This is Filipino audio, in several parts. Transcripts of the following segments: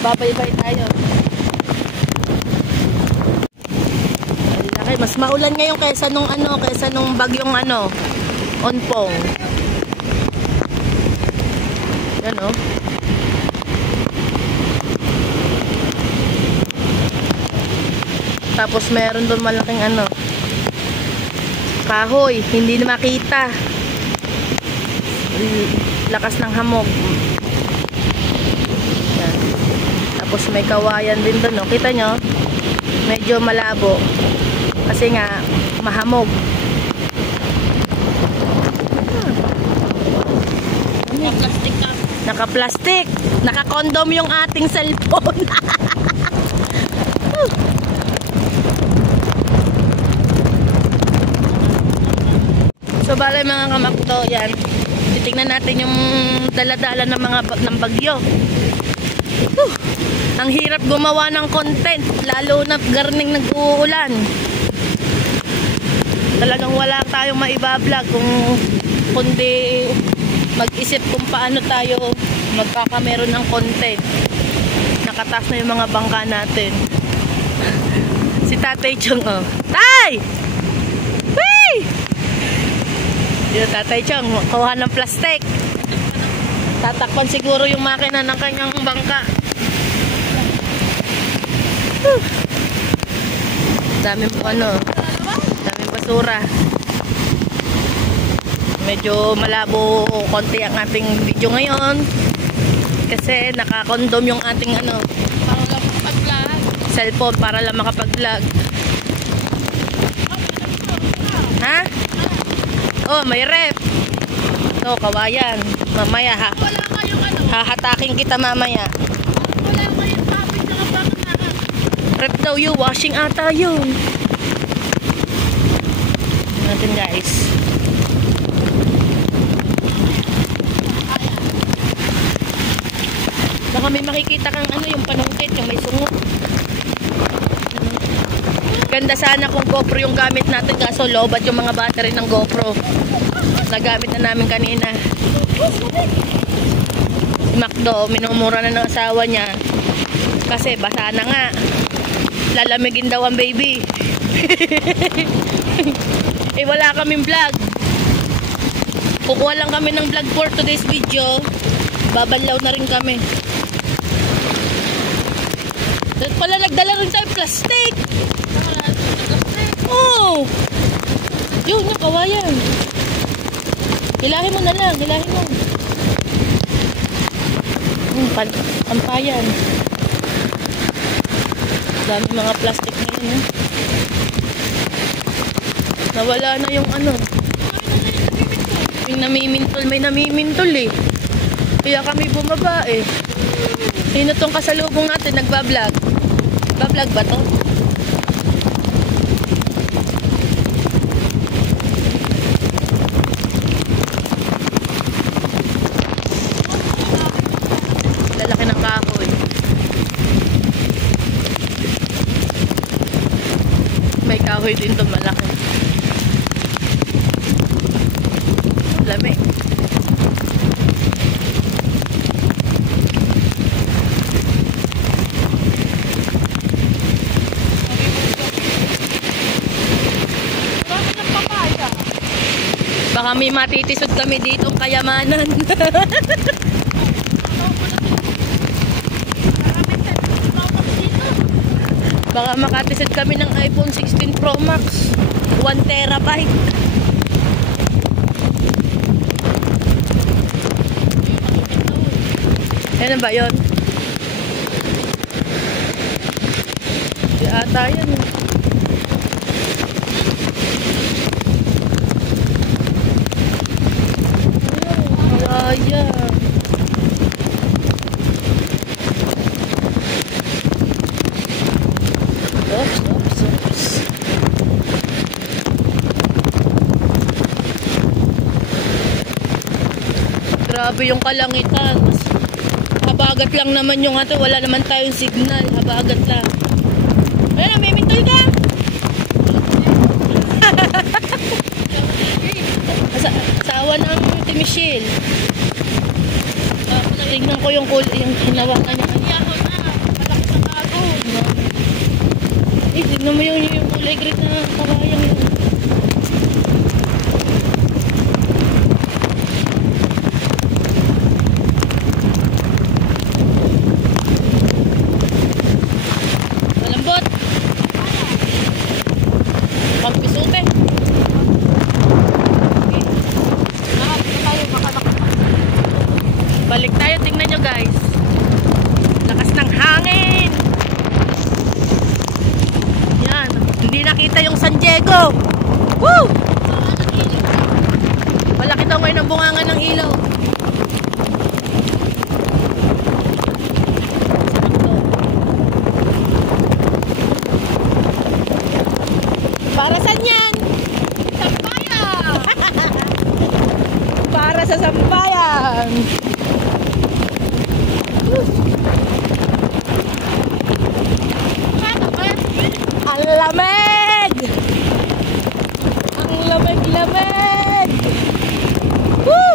Magbabaybay tayo. Okay, mas maulan ngayon kaysa nung bagyong Onpong. Yan o. Tapos meron doon malaking kahoy, hindi na makita. Lakas ng hamog. Yan. Tapos may kawayan din doon, no? Kita nyo? Medyo malabo. Kasi nga, mahamog. Naka-plastic na. Naka-plastic. Naka-condom yung ating cellphone. So bale mga kamakto, yan. Titingnan natin yung dala-dala ng bagyo. Ang hirap gumawa ng content, lalo na garning nag-uulan. Talagang wala tayong maiba-vlog kundi mag-isip kung paano tayo magkakameron ng content. Nakataas na yung mga bangka natin. Si Tatay Chong, oh. Tay! Whee! Yung Tatay Chong, kuha ng plastic. Tatakpan siguro yung makina ng kanyang bangka. Daming daming basura. Medyo malabo konti ang ating video ngayon kasi naka-condom yung ating para lang makapag-vlog. Cellphone para lang makapag-vlog. Ha? Oh, may rep. So, kawayan. Mamaya Wala kayong hahatakin kita mamaya. Wala kayong topic na kapag Rep daw yung washing ata yun. Natin guys. Baka may makikita kang yung panungkit, yung may sungot. Ganda sana kung GoPro yung gamit natin, kaso lobat yung mga battery ng GoPro. Nagamit na namin kanina. Si Macdo, minumura na ng asawa niya. Kasi basa na nga. Lalamigin daw ang baby. Eh wala kaming vlog. Kukuha lang kami ng vlog for today's video. Babanlaw na rin kami. Dahil pala nagdala rin tayo plastic. Oh! Yun, yung kawayan. Hilahin mo na lang, hilahin mo. Pampayan. Dami mga plastic na yun, eh. Nawala na yung yung namimintol, may namimintol eh. Kaya kami bumaba eh. Sino tong kasalubong natin nagbablog? Bablog ba to? Lalaki ng kahoy. May kahoy din to malaki. Lami. Baka may matitisod kami ditong kayamanan. Baka makatisod kami ng iPhone 16 Pro Max 1 terabyte. Ano ba yun? Di ata yan. Malaya. Oops. Grabe yung kalangitan. Habagat lang naman yung wala naman tayong signal. Habagat lang. Ayun, may mintol ka! Sawa ng Michelle. Tignan ko yung hinawakan niya. Tignan mo yung kulay green na kabayang yun. Malambot. Pagpisute. Balik tayo, tingnan nyo guys. Lakas ng hangin. Yan, hindi nakita yung San Diego. Woo! Malaki daw ngayon ang bungangan ng ilaw. Para saan yan? Sampayan! Para sa sampayan. Ang lamig! Ang lamig-lamig! Woo!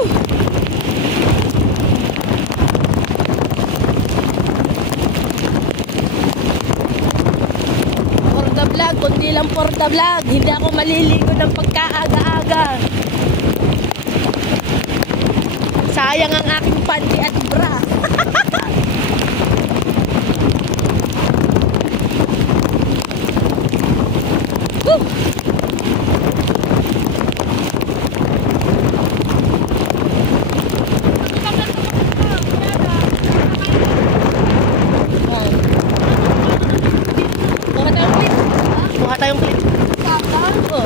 For the vlog, kundi lang for the vlog. Hindi ako maliligo ng pagkaaga-aga. Sayang ang aking panty at bra. Woo! Kuha tayong clip. Oh.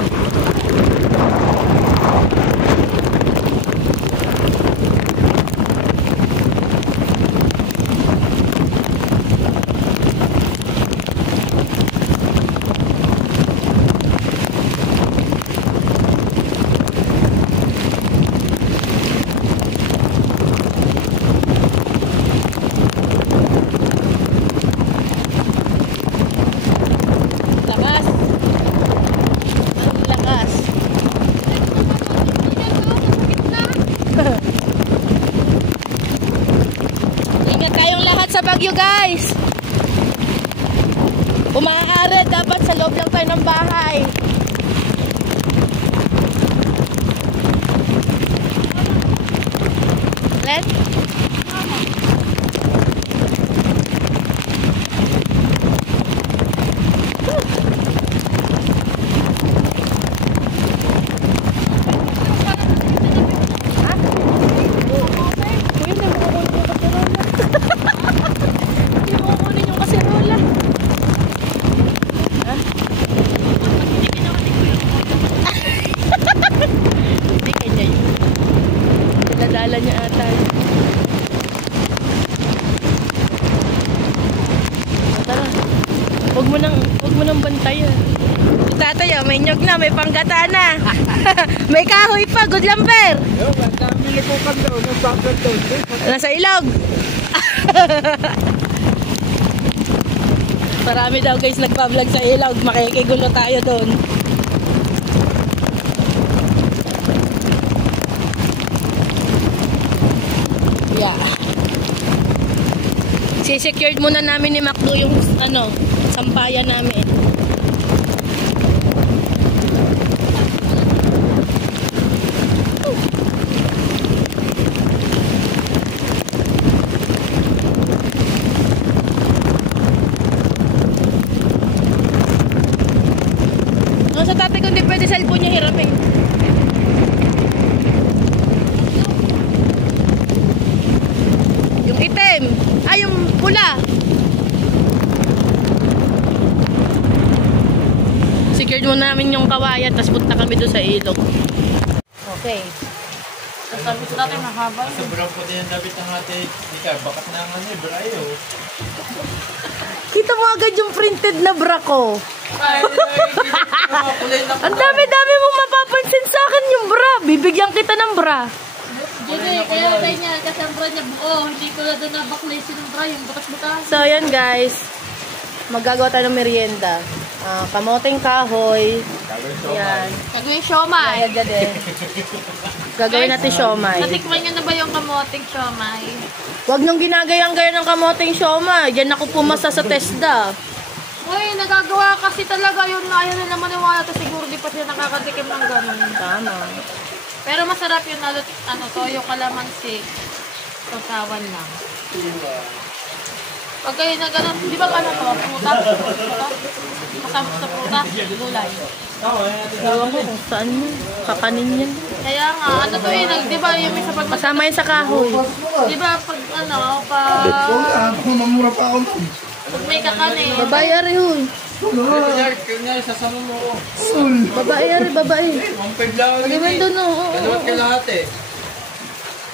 Lakas. Ang lakas. Ingat kayong lahat sa bagyo, guys. Kung maaari, dapat sa loob lang tayo ng bahay. Let? Dala niya ata. Tara. Huwag mo nang bantayan. Si tatay, may nyog na, may panggata na. May kahoy pa, good lumber. Ang dami na po kami doon. Ang bagal doon. Nasa ilog. Marami daw guys nagpa-vlog sa ilog. Makikigulo tayo doon. Yeah. Si-secured muna namin ni Macdo yung sampayan namin. Sa tatay ko hindi pwede cellphone niya hiramin. Yung itim. Yung pula. Secured mo namin yung kawayan, tapos punta kami doon sa ilog. Okay. Sabi ko dati mahaba. Sobrang puti yung labit ng ate. Ika, bakat na nga niya, brayo. Kita mo agad yung printed na bra ko. Ay, Ang dami-dami mong mapapansin sa akin yung bra. Bibigyan kita ng bra. Jede, kaya tayo niya, kasi ang bra niya buo. Hindi ko na doon nabaklasin ng bra, yung bukas-bukas. So, yan guys. Magagawa tayo ng merienda. Kamoting kahoy. Yan. Gagawin siomay. Ayan din. Gagawin natin siomay. Natikman niyo na ba yung kamoting siomay? Huwag nung ginagayang-gaya ng kamoting siomay. Diyan ako pumasa sa TESDA. Uy, nagagawa kasi talaga yun. Ayaw nila maniwala to siguro di pa sila nakakatikim ng ganun. Tama. Pero masarap yun lalo, toyo kalamansi. Sausawan lang. Pag kayo na ganun, di ba ano to? Prutas? Kasama sa prutas? Gulay. Ewan ko kung saan yun. Kakanin yan. Kaya nga, ano to di ba yung isa pag... Kasama yan sa kahoy. Di ba pag pag Mamura pa ako nun. pag may kakanin. Babae ari huy. Kanya, sasama mo ko. Babae ari, babae. 1.5 lang. Pag-iwan doon oh. Dalawat ka lahat eh.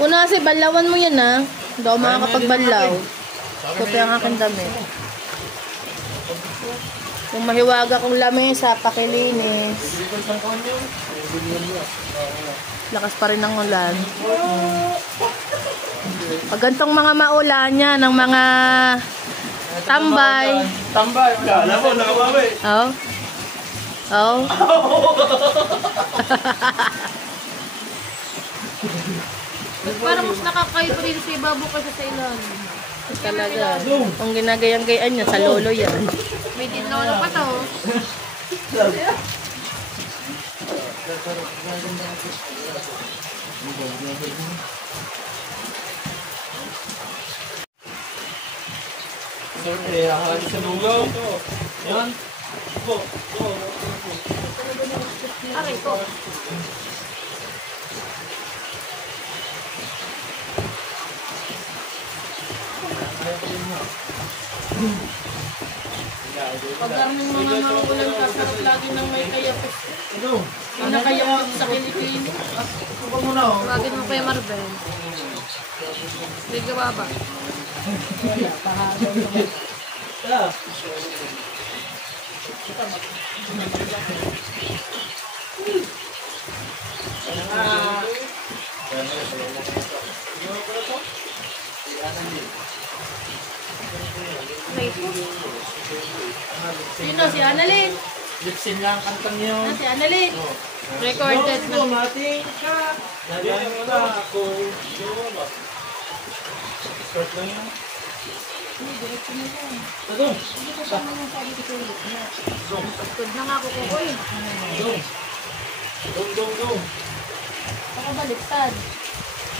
Una kasi balawan mo yan ha. Hindi ako makakapagbanlaw. Puti ang aking damit. Kung mahiwaga kong lamesa, pakilinis. Lakas pa rin ang ulan. Pag gantong mga maulan yan, ng mga tambay. Tambay. Alam mo, nakabawi. Oh. Oh. Parang mas nakakayo rin sa ibabo kasi sa ilalim. Talaga. Kung ginagayang-gayaan niya, sa lolo yan. May dinlolo pa to. Siyempre, akala sa lugaw. Yan. Aray ko. Pag ng mga maulan ka, sarap lagi ng may kayapis. Yung nakayapis sa Pilipino. Lagi mo kay Marvel. Hindi ka baba. Sino? Si Annalyn? Lipsin lang kantang yun. Si Annalyn? Recorded na. Dumating ka. Nagyan mo na ako. Start lang yun. Tadong. Pagkod na nga ako ko eh. Dong. Ako baliktad.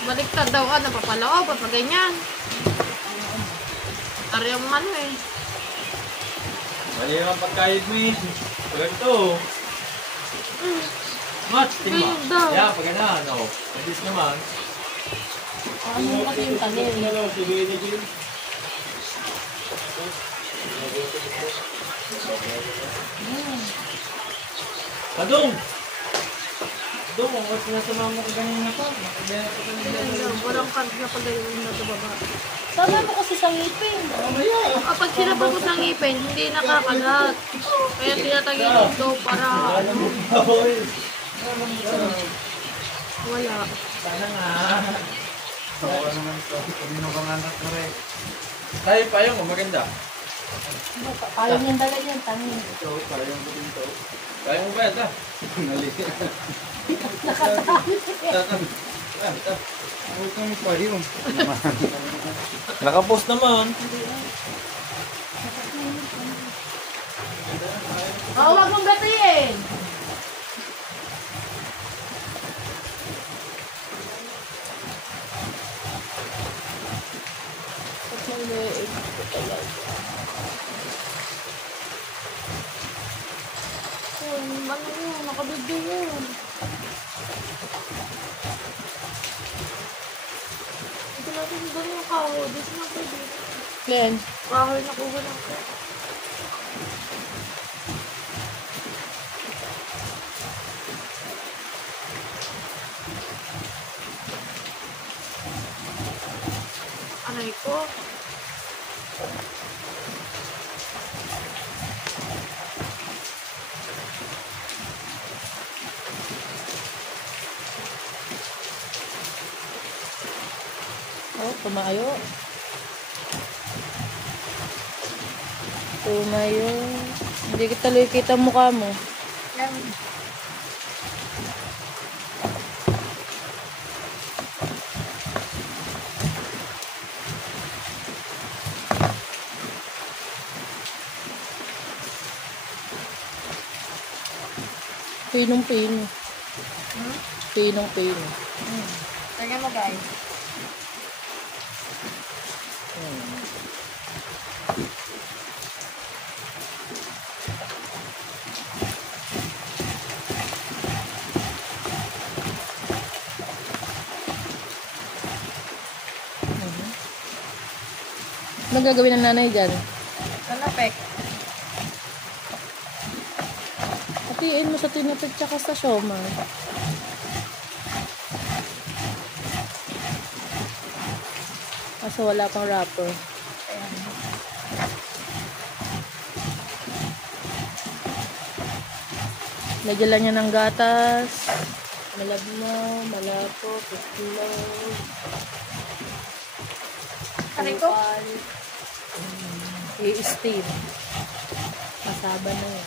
Baliktad daw ka, napapalao, pag ganyan. Aryang mano eh. Mali naman pagkayod mo eh. Pag ito. Mat, tingma. Ganyan daw. Yeah, pag gana, no. Mabilis naman. Ano kasi yung tanin? Padong! Dong, ang sinasama mo ko ganyan na pa. Walang card na pag ganyan na sa baba. Tama mo kasi sa ngipin. Pag sinabang ko sa ngipin, hindi nakakalat. Kaya tinatagilid daw para wala. Sana nga. Tawa naman ito. Hindi na bang anak mo rin? Tayo pa yung maganda. Ayaw niyang dala yan, tanin. Ito, sayang ko din ito. Kaya mo ba yan, ta? Nali. Huwag kang pahiyong. Nakapost naman. Oo, wag mong gatiin! Ano yun? Nakabidyo yun. Ito natin doon yung kahoy. Dito na pwede. Len. Kahoy na kuha lang ko. Aray ko. Oh, tumayo. Tumayo. Hindi kita tuloy kita mukha mo. Yan. Pinong-pino. Pinong-pino. Tingnan mo guys. Ano gagawin ng nanay dyan? Tanapek. Hatiin mo sa tinapit tsaka sa siomay. Kaso wala pang wrapper. Lagyan lang niya ng gatas. Malabnaw, malapo, puslaw. Kariko? I-steam. Masaba na yun.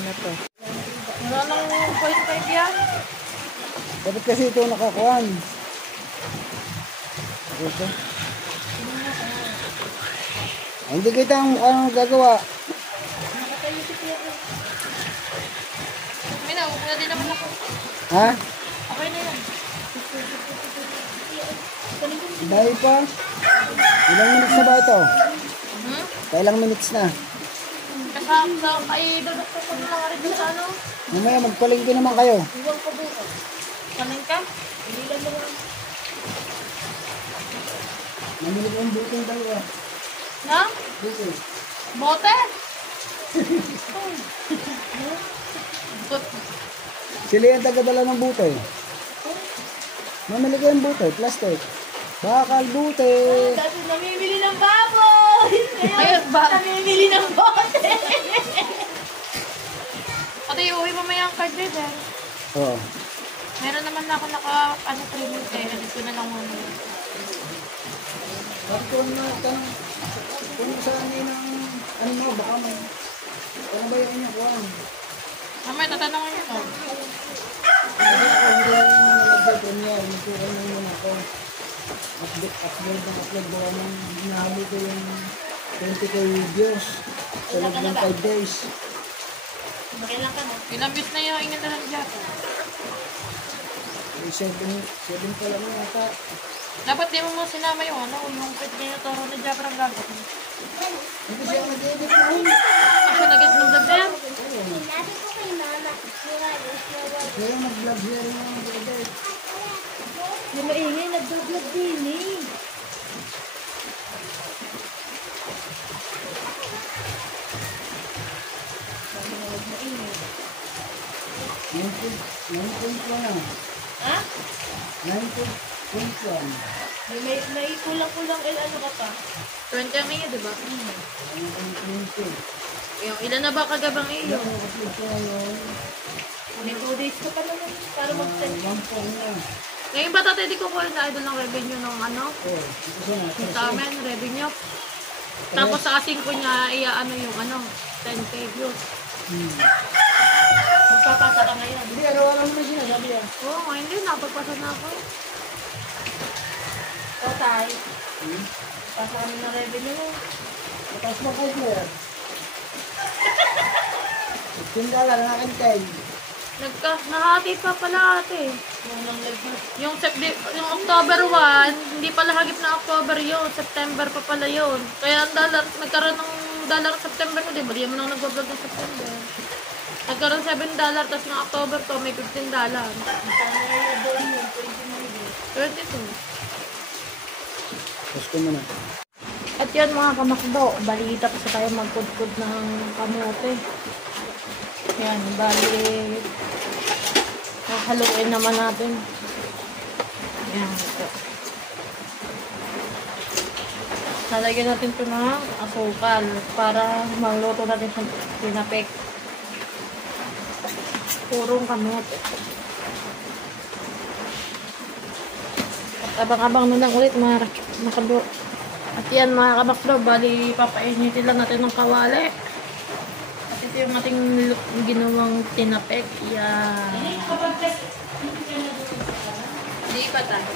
Ano to? Wala nang 0.5 yan. Dapat kasi ito nakakuhan. Ito. Hindi kita ang gagawa. May na, wala din naman ako. Ha? Okay na yan. Dahil pa. Ilang minutes na ba ito? Kailang minutes na. Ay, dadakta ko na lang rin doon sa ano. Mamaya magpalingki naman kayo. Iwan ko bukas. Kanin ka? Hindi lang naman. Namili ang butong dalawa. Ha? Buto. Bote? Sila yung tagadala ng buto eh. Mamili ko yung buto, plastic. Bakal buto. Dati namimili ng baboy. Ngayon, namimili ng bote. Pati uwi mamaya ang card reader. Oo. Meron naman na ako training eh. Edit ko na lang muna. Kung saan yun ang ano mo, baka may ano ba yun yung kuhan? Mamaya, tatanungin nyo. Hindi ako hindi rin yung nalagay premiere. Nagkuhan na yun ako. Upload baka nang hinahali ko yung 20k videos sa loob ng 5 days. Kailan ka na? Ilang bit na yung ingin na lang dyan. 7 pa lang yata. Dapat di mo sinama yung ano, yung pwede niya toro na dyan parang gagot. Hindi siya mag-edit na yun. Ako nag-get ng vlog yan. Kaya mag-vlog siya rin yung mag-edit. Yung maingay, nag-vlog din eh. Ha? 9.1. May kulang-kulang ano ka pa? 20 ang iyo, diba? Yung ilan na ba kagabang iyo? May 2 days ka pa naman para mag-send. Ngayon ba tatay di ko na idol ng revenue ng ano? Sa amin, revenue. Tapos sa asing ko niya, ano yung ano, 10k views. Magpapasa ka ngayon. Hindi, araw-araw mo na sinasabi yan. Oo, hindi. Napagpasa na ako. Tatay. Pasa kami ng revenue mo. Tapos mo kayo clear. $15 na kantay. Nahati pa pala ate. Yung October 1, hindi pala hagip na October yun. September pa pala yun. Kaya ang dollar, nagkaroon ng dollar September ko, di ba? Di mo nang nag-vlog ng September. Nagkaroon $7, tapos ng October to, may $15. 22. Tapos ko muna. At yun mga kamakdo, balita pa sa tayo magkudkud ng kamote. Yan, bali, haluin naman natin. Yan, ito. Nalagyan natin ito ng asukal para magluto natin sa pinapek. Purong kamote. At abang-abang na lang ulit mga makado. At yan mga kabakdo, bali papainitin lang natin ng kawali. At ito yung ating ginawang tinapek. Yan. Hindi pa tayo.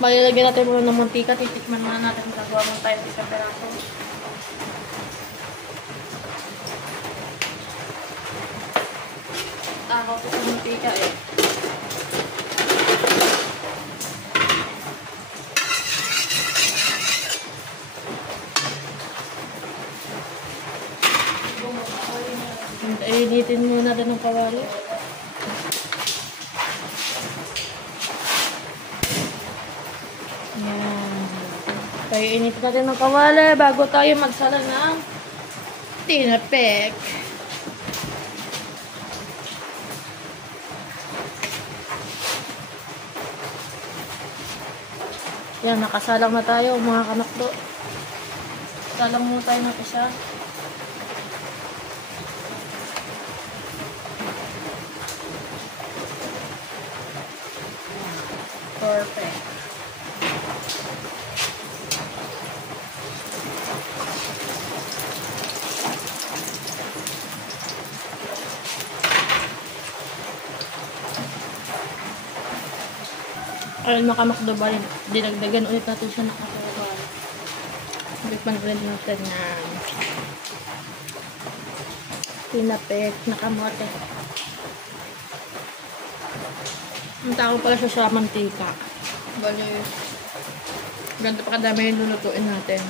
Malalagyan natin muna ng mantika. Titikman muna natin kung gagawa muna tayo ng isang peraso. Takaw ko sa mantika eh. Initin muna natin ng kawali. Yan. Kaya initin natin ng kawali bago tayo magsala ng tinapek. Yan, nakasalang na tayo mga kanakdo. Salang muna tayo ng isa. Perfect. Ayun, makamakdo ba yun? Dinagdagan ulit natin siya nakakawal. Bigpan-blend natin na tinapek na kamote. Ang tao pala siya sa mantika. Bali, ganito pa kadami yung lulutuin natin.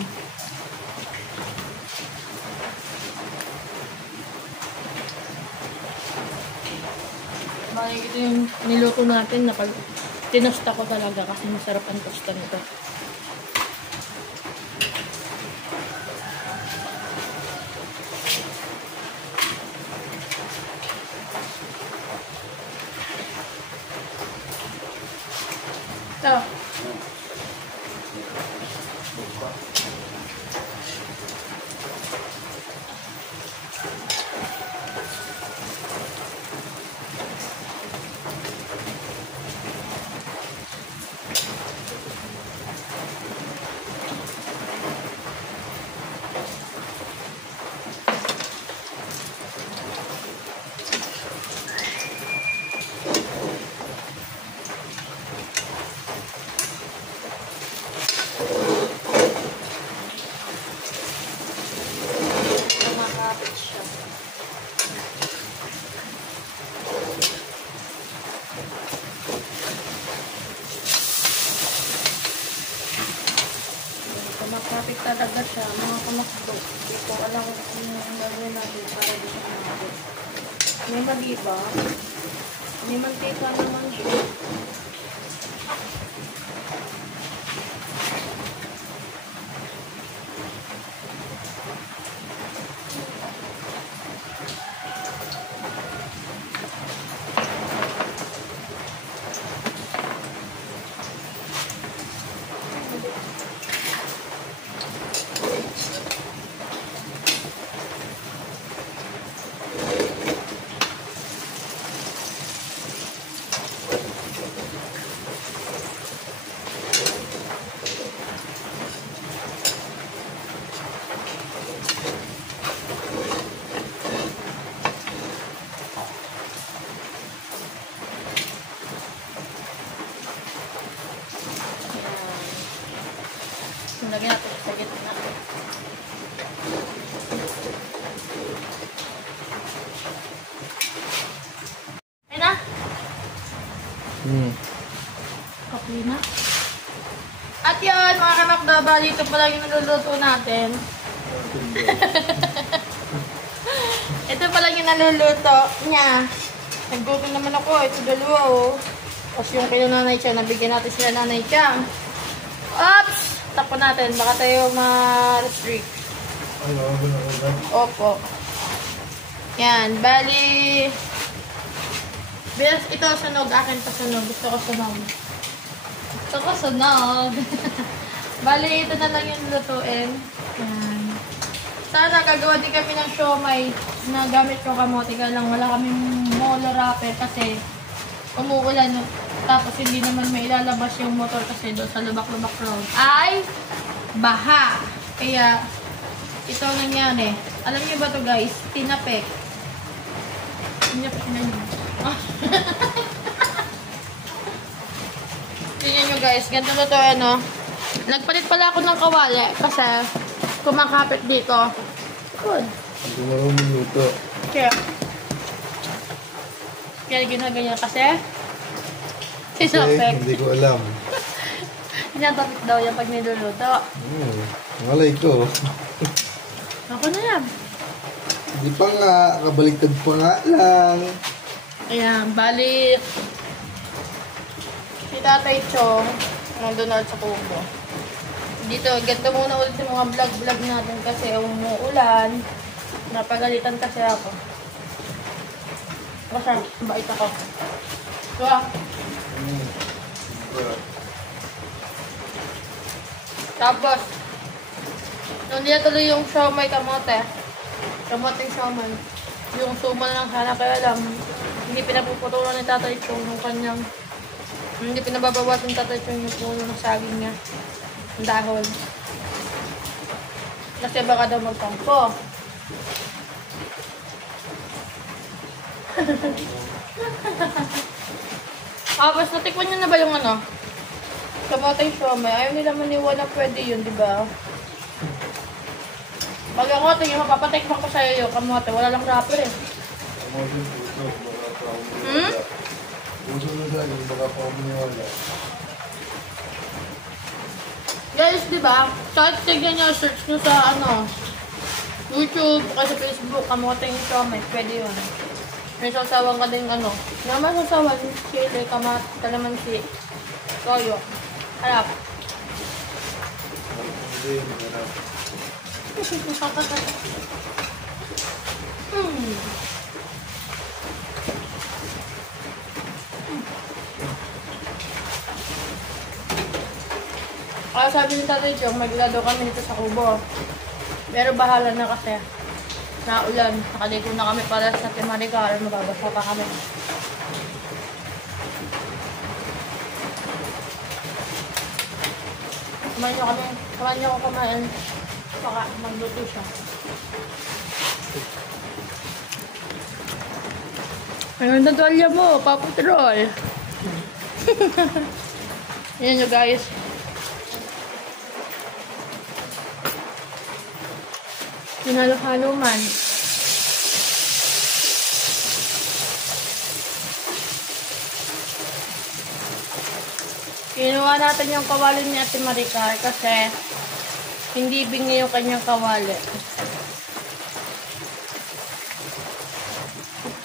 Bali, ito yung niluto natin na tinusta ko talaga kasi masarap ang tosta nito. Ito. Makapit talaga siya, mga kamakdo. Hindi ko alam kung yung gagawin natin para di siya kumapit. May mali ba? May mantika naman siya. Lagyan natin sa gitna. Ayun na. Okay na. At yan, mga kanakda, bali ito pala yung naluluto natin. Ito pala yung naluluto niya. Nagluto naman ako. Ito dalawa, oh. Tapos yung kay nanay siya, nabigyan natin sila nanay siya. Oops! Tapon natin, baka tayo ma-restrict. Opo. Yan, bali. Ito sunog, akin pa sunog. Gusto ko sunog. Gusto ko sunog. Bali, ito na lang yung lutuin. Yan. Sana gagawa din kami ng siomay na gamit ko kamote. Kaya lang wala kaming molo wrapper kasi umuulan. Tapos hindi naman may ilalabas yung motor kasi doon sa Lubak-Lubak Road ay baha. Kaya ito nangyari. Alam niyo ba to guys? Tinapek. Tinapek na yun. Tingnan nyo guys, ganito na to ano. Nagpalit pala ako ng kawali kasi kumakapit dito. Good. Hindi marunong luto. Kaya ginaganyan kasi Kasi hindi ko alam. Pinatapit daw yan pag niluluto. Malay ko. Ako na yan. Hindi pa nga, kabaliktad pa nga lang. Ayan, bali si Tatay Chong nandun na sa kubo. Dito, ganito muna ulit yung mga vlog natin kasi umuulan. Napagalitan kasi ako. Kasi bait ako. Diba? Tapos, nung tuloy yung siomay kamote. Kamoteng siomay. Yung suman lang sana kaya lang. Hindi pinapuputulan ni Tatay Chong yung kanyang. Hindi pinababawas ng Tatay Chong yung puno ng saging niya. Ang dahon. Kasi baka daw magtampo. Tapos natikman niyo na ba yung ano? Kamoteng siomay. Ayaw nila maniwala pwede yun, di ba? Pag ako tingin, mapapatikman ko sa'yo yung kamote. Wala lang wrapper eh. Guys, di ba? Kahit tignan nyo, search nyo sa ano, YouTube, o sa Facebook, kamoteng siomay. Pwede yun. May sasawan ka din ano. Naman sasawan, chili, kalamansi, toyo. Harap. Kaya sabi ni Tatay Chong, maglado kami dito sa kubo. Pero bahala na kasi. Naulan. Nakaligo na kami para sa Timaricar. Mababasa pa kami. Kumain niyo ako kumain. Baka magluto siya. Ayun na tuwalya mo, paputrol. Yan nyo guys. Hinalo-halo man. Kinuha natin yung kawali ni Ate Maricar kasi hindi bingi yung kanyang kawali.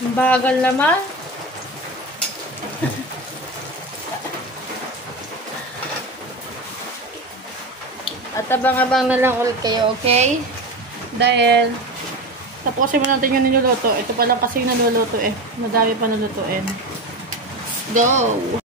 Ang bagal naman. At abang-abang na lang ulit kayo, okay? Dahil tapusin mo natin yung niluluto. Ito pa lang kasi yung niluluto eh. Madami pa nilulutuin. Let's go!